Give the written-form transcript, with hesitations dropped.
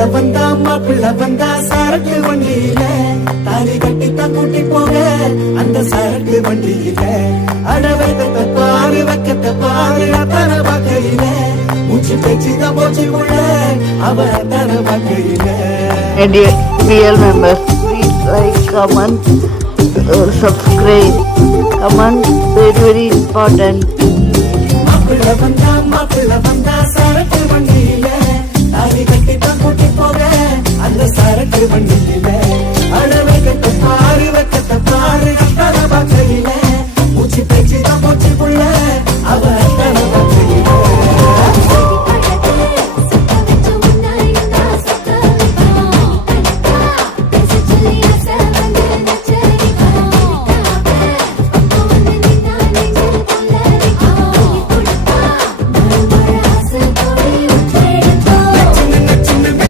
மாப்பிள்ள வந்தா சரக்கு வண்டியில தாலி கட்டி தான் கூட்டி போக அந்த சரக்கு வண்டியில அடவைத்த பாரு வக்கத்தை பாரு தர வகையில மூச்சு பேச்சுதான் போச்சு உள்ள அவ தர வகையில. Real members, please like, comment, subscribe. Comment, very important. மாப்பிள்ள வந்தா சரக்கு வண்டியில தாலி கட்டி தான் கூட்டி போக அந்த சரக்கு வண்டி